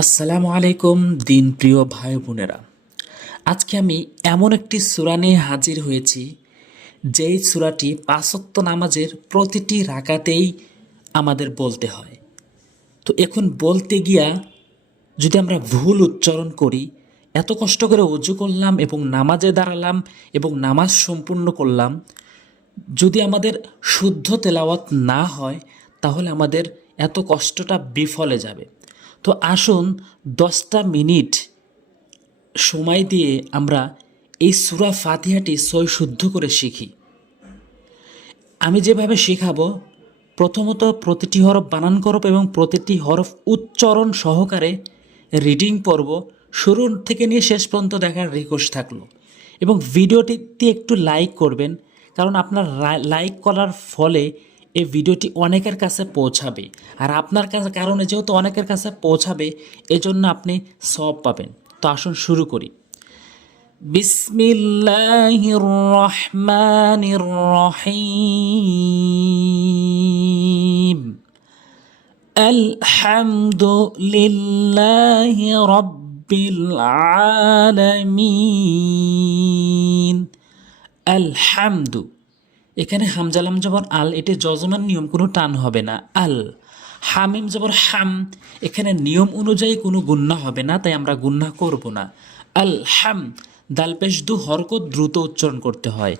আসসালামু আলাইকুম দিন প্রিয় ভাই বোনেরা। আজকে আমি এমন একটি সূরা নিয়ে হাজির হয়েছি, যেই সূরাটি পাঁচ ওয়াক্ত নামাজের প্রতিটি রাকাতেই আমাদের বলতে হয়। তো এখন বলতে গিয়া যদি আমরা ভুল উচ্চারণ করি, এত কষ্ট করে অজু করলাম এবং নামাজে দাঁড়ালাম এবং নামাজ সম্পূর্ণ করলাম, যদি আমাদের শুদ্ধ তেলাওয়াত না হয় তাহলে আমাদের এত কষ্টটা বিফলে যাবে। তো আসুন 10টা মিনিট সময় দিয়ে আমরা এই সূরা ফাতিহাটি সই শুদ্ধ করে শিখি। আমি যেভাবে শেখাবো, প্রথমত প্রতিটি হরফ বানান করব এবং প্রতিটি হরফ উচ্চারণ সহকারে রিডিং পড়ব। শুরু থেকে নিয়ে শেষ পর্যন্ত দেখার রিকোয়েস্ট থাকলো এবং ভিডিওটিতে একটু লাইক করবেন, কারণ আপনার লাইক করার ফলে এই ভিডিওটি অনেকের কাছে পৌঁছাবে। আর আপনার কাছে কারণে যেহেতু অনেকের কাছে পৌঁছাবে, এজন্য আপনি সওয়াব পাবেন। তো আসুন শুরু করি। বিসমিল্লাহির রহমানির রহিম। আলহামদুলিল্লাহি রাব্বিল আলামিন। আলহামদু, এখানে হামজালাম জবর আল, এটি যজমান নিয়ম, কোনো টান হবে না। আল হামিম জবর হাম, এখানে নিয়ম অনুযায়ী কোনো গুন্না হবে না, তাই আমরা গুন্না করব না। আল হাম, দাল পেশ দু হরকত দ্রুত উচ্চারণ করতে হয়।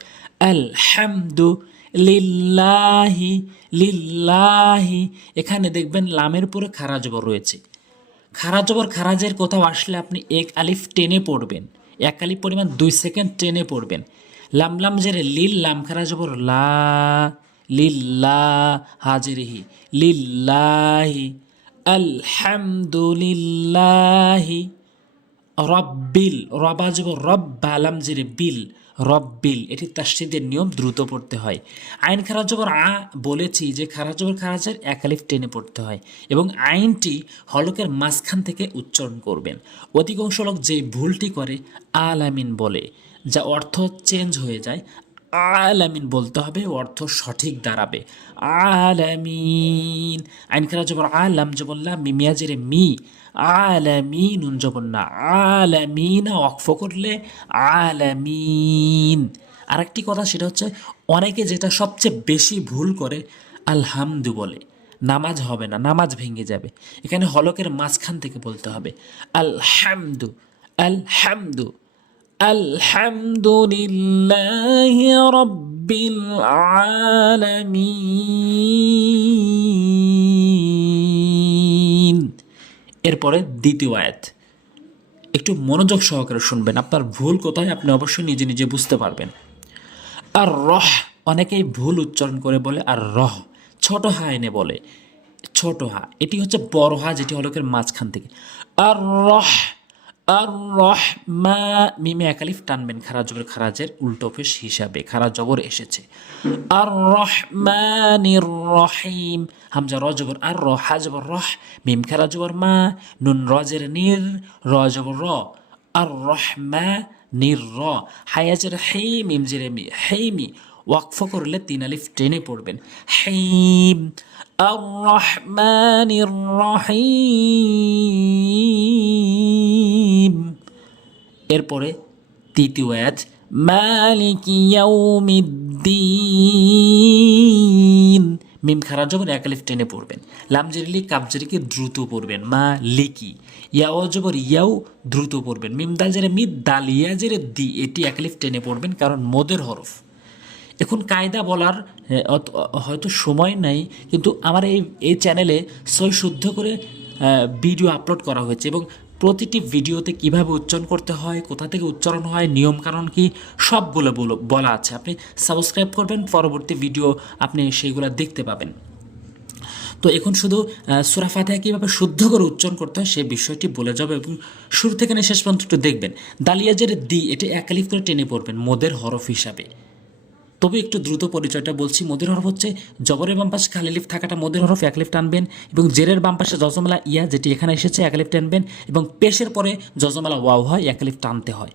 আল হামদু লিল্লাহি, লিল্লাহি, এখানে দেখবেন লামের পরে খারা জবর রয়েছে। খারা জবর খারাজের কোথাও আসলে আপনি এক আলিফ টেনে পড়বেন, এক আলিফ পরিমাণ 2 সেকেন্ড টেনে পড়বেন। লাম লাম জেরে লিল, লাম খারা জবর লা, লিল্লা হাজিরিহি, লিল্লাহি। আলহামদুলিল্লাহি রব্বিল, রবা জবর রব্বা, লাম জেরে বিল, রব্বিল, এটি তাসদীদের নিয়ম, দ্রুত পড়তে হয়। আইন খারা জবর আ, বলেছি যে খারা জবর খারাজের এক আলিফ টেনে পড়তে হয় এবং আইনটি হলকের মাঝখান থেকে উচ্চারণ করবেন। অধিকাংশ লোক যে ভুলটি করে আলামিন বলে, যা অর্থ চেঞ্জ হয়ে যায়। আলামিন বলতে হবে, অর্থ সঠিক দাঁড়াবে আলামিন। আইন খারা জবর আলাম জবর লা, মিমিয়া জেরে মি, আলামিন নুন জবর না, আলামিন ওয়াকফ করলে আলামিন। আরেকটি কথা, সেটা হচ্ছে অনেকে যেটা সবচেয়ে বেশি ভুল করে, আলহামদু বলে। নামাজ হবে না, নামাজ ভেঙে যাবে। এখানে হলকের মাঝখান থেকে বলতে হবে আলহামদু, আলহামদু, আলহামদুলিল্লাহি রাব্বিল আলামিন। এরপরে দ্বিতীয় আয়াত, একটু মনোযোগ সহকারে শুনবেন। আপনার ভুল কোথায় আপনি অবশ্যই নিজে নিজে বুঝতে পারবেন। আর রহ, অনেকেই ভুল উচ্চারণ করে বলে আর রহ, ছোট হা এনে বলে। ছোট হা এটি হচ্ছে বড় হা, যেটি হলকের মাঝখান থেকে। আর রহ, আর রহ মা, মিমে একালিফ টানবেন খারা জবর খারাজের উল্টো পেশ হিসাবে, খারা জবর এসেছে। আর রহমানির রহিম, হামজা র জবর আর, র হা জবর রহ, মিম খারা জবর মা, নুন রজের নির, র জবর র। আর রহমা নির র, হায়াজের হে, মিম জের মি, হেইমি, ওয়াকফ করলে 3 আলিফ টেনে পড়বেন। হেইম। আর রহমানির রহিম। এরপরে তৃতীয় আয়াত, মালিকি ইয়াউমিদ্দিন, মিম খারা জবর এক আলিফ টেনে পড়বেন। লাম জেরিলি কাব জেরিকে দ্রুত পড়বেন, মা লিকি। ইয়াও জবর ইয়াও, দ্রুত পড়বেন। মিম দাল জেরে মিদ, দাল ইয়া জেরে দি, এটি এক আলিফ টেনে পড়বেন, কারণ মদের হরফ। এখন কায়দা বলার হয়তো সময় নাই, কিন্তু আমার এই চ্যানেলে সই শুদ্ধ করে ভিডিও আপলোড করা হয়েছে এবং প্রতিটি ভিডিওতে কিভাবে উচ্চারণ করতে হয়, কোথা থেকে উচ্চারণ হয়, নিয়মকানুন কি, সবগুলো বলা আছে। আপনি সাবস্ক্রাইব করবেন, পরবর্তী ভিডিও আপনি সেইগুলো দেখতে পাবেন। তো এখন শুধু সূরা ফাতিহা কীভাবে শুদ্ধ করে উচ্চারণ করতে হয় সেই বিষয়টি বলে যাবে এবং শুরু থেকে শেষ পর্যন্ত একটু দেখবেন। দালিয়া জেরে দি, এটি এক আলিফ করে টেনে পড়বেন মদের হরফ হিসাবে। তবে একটু দ্রুত পরিচয়টা বলছি। মদের হরফ হচ্ছে জবরের বাম পাশে খালি লিফ থাকাটা মদের হরফ, এক লিফ টানবেন, এবং জেরের বাম পাশে যজমালা ইয়া, যেটি এখানে এসেছে, এক লিফ টানবেন, এবং পেশের পরে যজমালা ওয়াও হয়, এক লিফ টানতে হয়।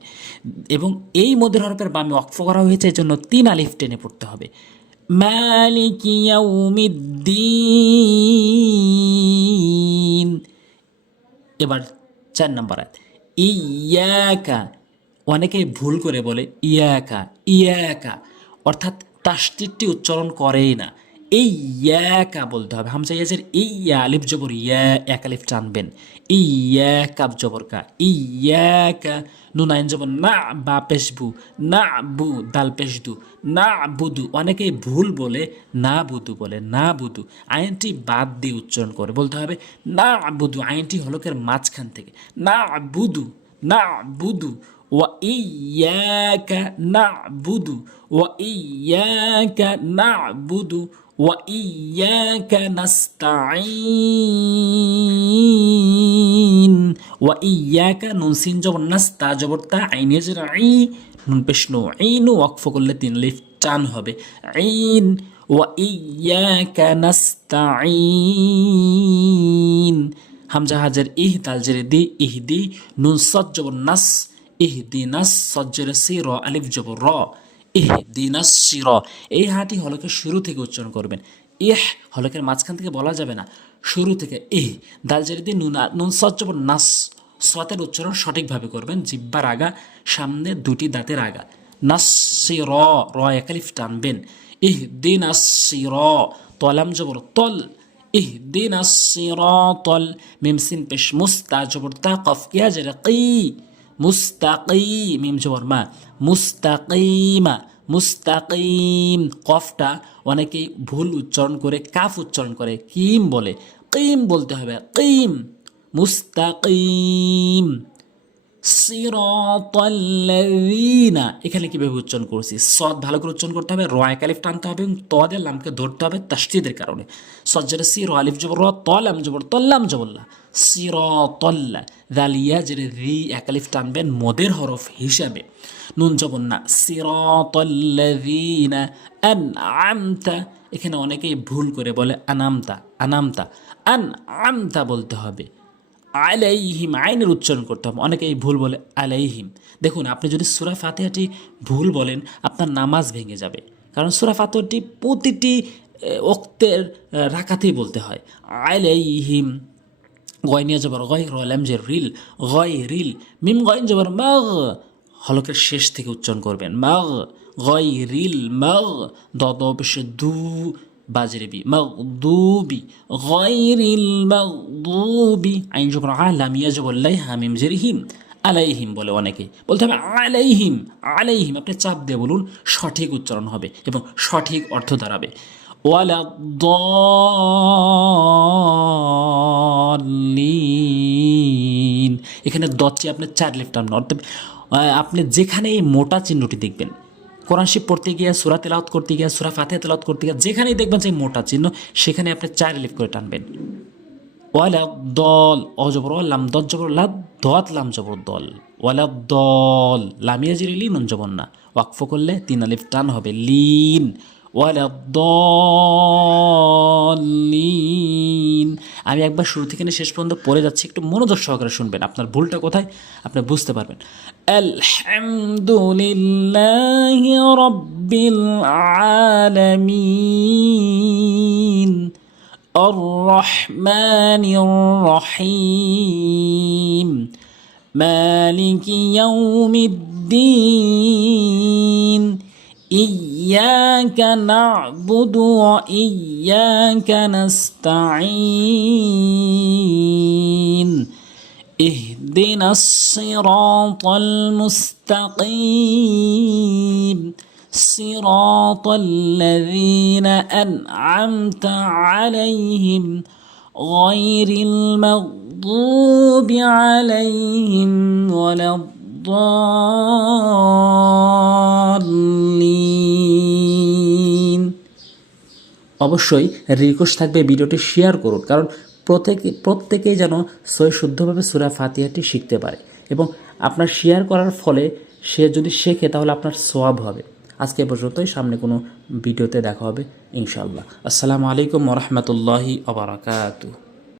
এবং এই মদের হরফের বামে ওয়াকফ করা হয়েছে, এই জন্য 3 আলিফ টেনে পড়তে হবে। মালিকি ইয়াউমিদ্দিন, এবার 4 নম্বর আয়াত, ইয়াকা, অনেকেই ভুল করে বলে ইয়াকা ইয়াকা, অর্থাৎ তাসদীদটি উচ্চারণ করেই না। এই ইয়াকা বলতে হবে, হামজা ইয়াজের এই ইয়া আলিফ জবর ইয়া, এক আলিফ টানবেন, ইয়া কাব জবর কা, ইয়াকা, নুন আইন জবর না, বা পেশবু, না বু, দাল পেশদু, না বুদু, অনেকেই ভুল বলে না বুদু বলে, না বুদু, আইনটি বাদ দিয়ে উচ্চারণ করে বলতে হবে না বুদু, আইনটি হলকের মাঝখান থেকে, না বুদু, না বুদু, وإياك نعبد وإياك نعبد وإياك نستعين وإياك নুন সিন জবর নাস্তা জবর তা আইন ইয়াজের আই, নুন পেশ নো, আইন ওয়াকফ করলে 3 লিফ টান হবে, আইন, وإياك نستعين, হামজা হাজার ইহ দাল জেরে দি, ইহদি, নুন সদ জবর নাস, ইহদিনাস সজ্জের সির, আলিফ জবর র, ইহদিনাস সির, এই হাটি হলকের শুরু থেকে উচ্চারণ করবেন, ইহ হলকের মাঝখান থেকে বলা যাবে না, শুরু থেকে, ইহ দাল জেরে দি, নুন সদ জবর নাস, সতের উচ্চারণ সঠিকভাবে করবেন, জিব্বার আগা সামনে দুটি দাঁতের আগা, নাস সির, র এক আলিফ টানবেন, ইহদিনাস সির, তলাম জবর তল, ইহদিনাস সিরাতাল, মিম সিন পেশ মুস্তা জবর তা, কফ ইয়া জেরে কি, মুস্তাকি, মিম জবর মা, মুস্তাকিমা, মুস্তাকিম, কফটা অনেকেই ভুল উচ্চারণ করে কাফ উচ্চারণ করে, কিম বলে, কিম বলতে হবে, কিম, মুস্তাকিম, সিরাতাল্লাযীনা, এখানে কিভাবে উচ্চারণ করছি, সদ ভালো করে উচ্চারণ করতে হবে, র এক আলিফ টানতে হবে এবং ত দিয়ে লামকে ধরতে হবে তাসদীদের কারণে, সজ্জারে সি, র আলিফ জবর র, ত লাম জবর তল্লাম জবল্লা, সিরাতাল্লা, দাল ইয়া জেরে রি, এক আলিফ টানবেন মদের হরফ হিসাবে, নুন জবর না, সিরাতাল্লাযীনা আনআমতা, এখানে অনেকেই ভুল করে বলে আনামতা, আনামতা, আনআমতা বলতে হবে, আলাইহিম, আইনের উচ্চারণ করতে হবে, অনেকেই ভুল বলে আলাইহিম। দেখুন, আপনি যদি সূরা ফাতিহাটি ভুল বলেন আপনার নামাজ ভেঙে যাবে, কারণ সূরা ফাতিহাটি প্রতিটি ওক্তের রাকাতেই বলতে হয়, আলাইহিম, গয়নিয়া জবর গয়, রলাম যে রিল, গয় রিল, মিম গয়ন জবর মাগ, হলকের শেষ থেকে উচ্চারণ করবেন, মাগ, গয় রিল মাগ, দদ পেশ দু, বাজরেবি, মাগদুবি, গায়রিল মাগদুবি, আইন জবর আলাম, ইয়া জবর লাই, হামিম জের হিম, আলাইহিম বলে অনেকে, বলতে হবে আলাইহিম, আলাইহিম, আপনি চাপ দিয়ে বলুন, সঠিক উচ্চারণ হবে এবং সঠিক অর্থ দাঁড়াবে, ওয়ালাদ্দাল্লিন, এখানে দচ্ছি আপনি 4 লিফ টানবেন, অর্থাৎ আপনি যেখানে এই মোটা চিহ্নটি দেখবেন, কোরআন শিব পড়তে গিয়ে, সূরা তেলাওয়াত করতে গিয়ে, সূরা ফাতিহা তেলাওয়াত করতে গিয়ে যেখানেই দেখবেন যে মোটা চিহ্ন, সেখানে আপনি 4 লিফ করে টানবেন, ওয়ালাদ্দল, অ জবর লাম, দত জবর লাদ, দত লাম জবর দল, ওয়ালাদ্দল, লামিয়া জিরে লিন, নুন জবর না, ওয়াকফ করলে 3 আলিফ টান হবে, লিন, ওয়ালাদ্দলিন। আমি একবার শুরু থেকে শেষ পর্যন্ত পড়ে যাচ্ছি, একটু মনোযোগ সহকারে শুনবেন, আপনার ভুলটা কোথায় আপনি বুঝতে পারবেন। আলহামদুলিল্লাহি রাব্বিল আলামিন, আর রহমানির রহিম, মালিকি ইয়াউমিদ্দিন, إياك نعبد وإياك نستعين اهدنا الصراط المستقيم صراط الذين أنعمت عليهم غير المغضوب عليهم ولا الضالين। অবশ্যই রিকোয়েস্ট থাকবে ভিডিওটি শেয়ার করুন, কারণ প্রত্যেকেই যেন সহি শুদ্ধভাবে সূরা ফাতিহাটি শিখতে পারে, এবং আপনার শেয়ার করার ফলে সে যদি শেখে তাহলে আপনার সওয়াব হবে। আজকে পর্যন্তই, সামনে কোনো ভিডিওতে দেখা হবে ইনশাআল্লাহ। আসসালামু আলাইকুম ওয়া রাহমাতুল্লাহি ওয়া বারাকাতুহু।